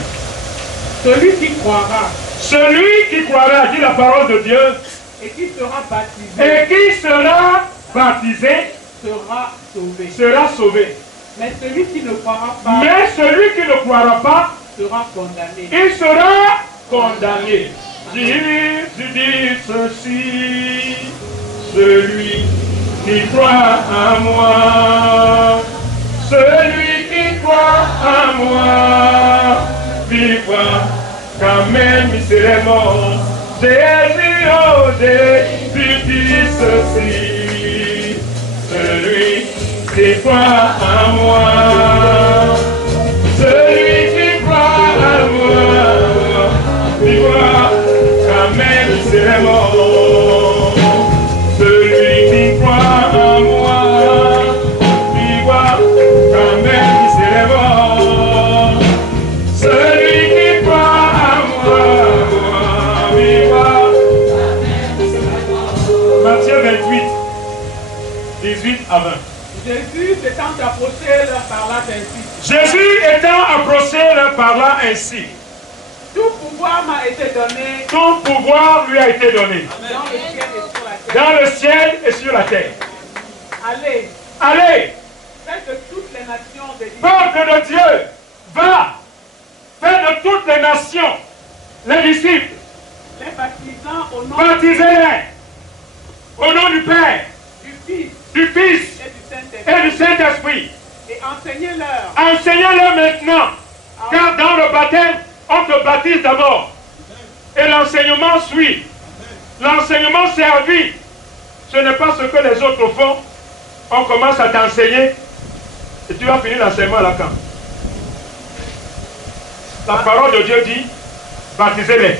Celui qui croira. Celui qui croira, dit la parole de Dieu. Et qui sera baptisé. Et qui sera baptisé. Sera sauvé. Sera sauvé. Mais celui qui ne croira pas. Mais celui qui ne croira pas. Sera condamné. Il sera condamné. Jésus dit ceci. Celui qui croit en moi. Celui qui croit à moi. Vive-moi, quand même il serait mort. Jésus, oh Jésus, dis ceci. Celui qui croit à moi. Celui qui croit à moi. Vive-moi, quand même il serait mort. Celui qui croit à moi. Vive-moi, quand même il serait mort. Celui qui croit à moi. Vive-moi. Matthieu 28, 18 à 20. Jésus s'étant approché leur parla ainsi. Jésus étant approché leur parla ainsi. Tout pouvoir m'a été donné Tout pouvoir lui a été donné dans le ciel et sur la terre. dans le ciel et sur la terre. Allez, Allez, faites de toutes les nations des disciples, peuple de Dieu, va, fais de toutes les nations les disciples, les baptisant au nom baptisez-les au nom du Père, du Fils du Fils et du Saint-Esprit et du Saint-Esprit. et enseignez-leur Enseignez-le maintenant, car dans le baptême, on te baptise d'abord. Et l'enseignement suit. L'enseignement servi. Ce n'est pas ce que les autres font. On commence à t'enseigner et tu vas finir l'enseignement à la fin. La parole de Dieu dit, baptisez-les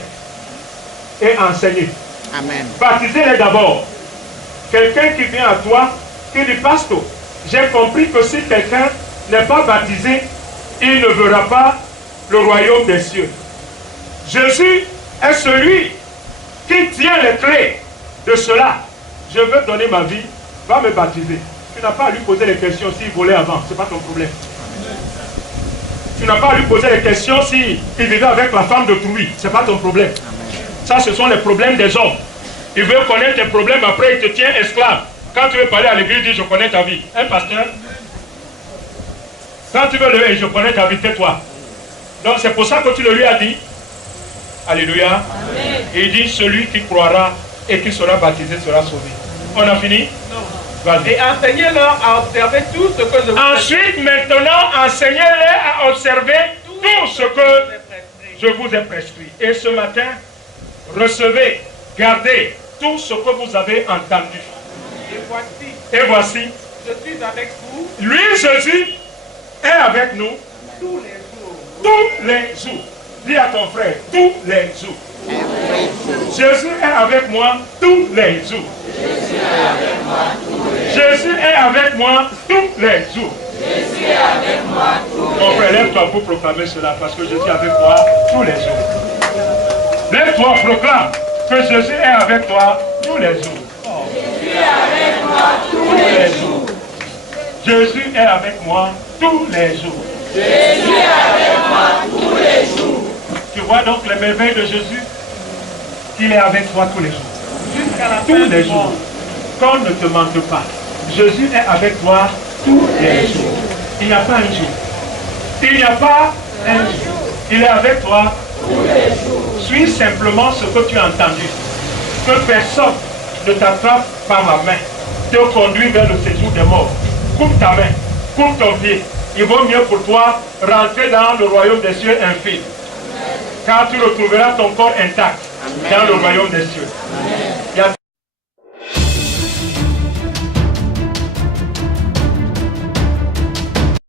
et enseignez. Amen. Baptisez-les d'abord. Quelqu'un qui vient à toi, qui dit, pasteur, j'ai compris que si quelqu'un n'est pas baptisé, il ne verra pas le royaume des cieux. Jésus est celui qui tient les clés de cela. Je veux donner ma vie, va me baptiser. Tu n'as pas à lui poser les questions s'il volait avant, ce n'est pas ton problème. Tu n'as pas à lui poser les questions s'il vivait avec la femme d'autrui, ce n'est pas ton problème. Ça, ce sont les problèmes des hommes. Il veut connaître tes problèmes, après il te tient esclave. Quand tu veux parler à l'église, il dit, je connais ta vie. Un pasteur, quand tu veux lever, je connais ta vie, tais-toi. Donc c'est pour ça que tu le lui as dit. Alléluia. Amen. Et il dit, celui qui croira et qui sera baptisé sera sauvé. On a fini? Non. Vas-y. Et enseignez-leur à observer tout ce que je vous ai Ensuite, maintenant, enseignez-les à observer tout ce que je vous ai prescrit. Et ce matin, recevez, gardez tout ce que vous avez entendu. Et voici, je suis avec vous lui, Jésus, est avec nous tous les jours. tous les jours. Dis à ton frère, tous les jours. Jésus est avec moi tous les jours. Jésus est avec moi tous les jours. Mon frère, lève-toi pour proclamer cela, parce que Jésus est avec toi tous les jours. Lève-toi, proclame que Jésus est avec toi tous les jours. Jésus est avec moi tous les jours. Jésus est avec moi tous les jours. Jésus est avec moi tous les jours. Tu vois donc les merveilles de Jésus, qu'il est avec toi tous les jours. Jusqu'à la fin Tous les du jours. monde. Qu'on ne te mente pas. Jésus est avec toi tous les jours. Il n'y a pas un jour. Il n'y a pas un jour. Il est avec toi tous les jours. Suis simplement ce que tu as entendu. Que personne ne t'attrape par la main, te conduit vers le séjour des morts. Coupe ta main, coupe ton pied. Il vaut mieux pour toi rentrer dans le royaume des cieux infini. Car tu retrouveras ton corps intact dans le royaume des cieux.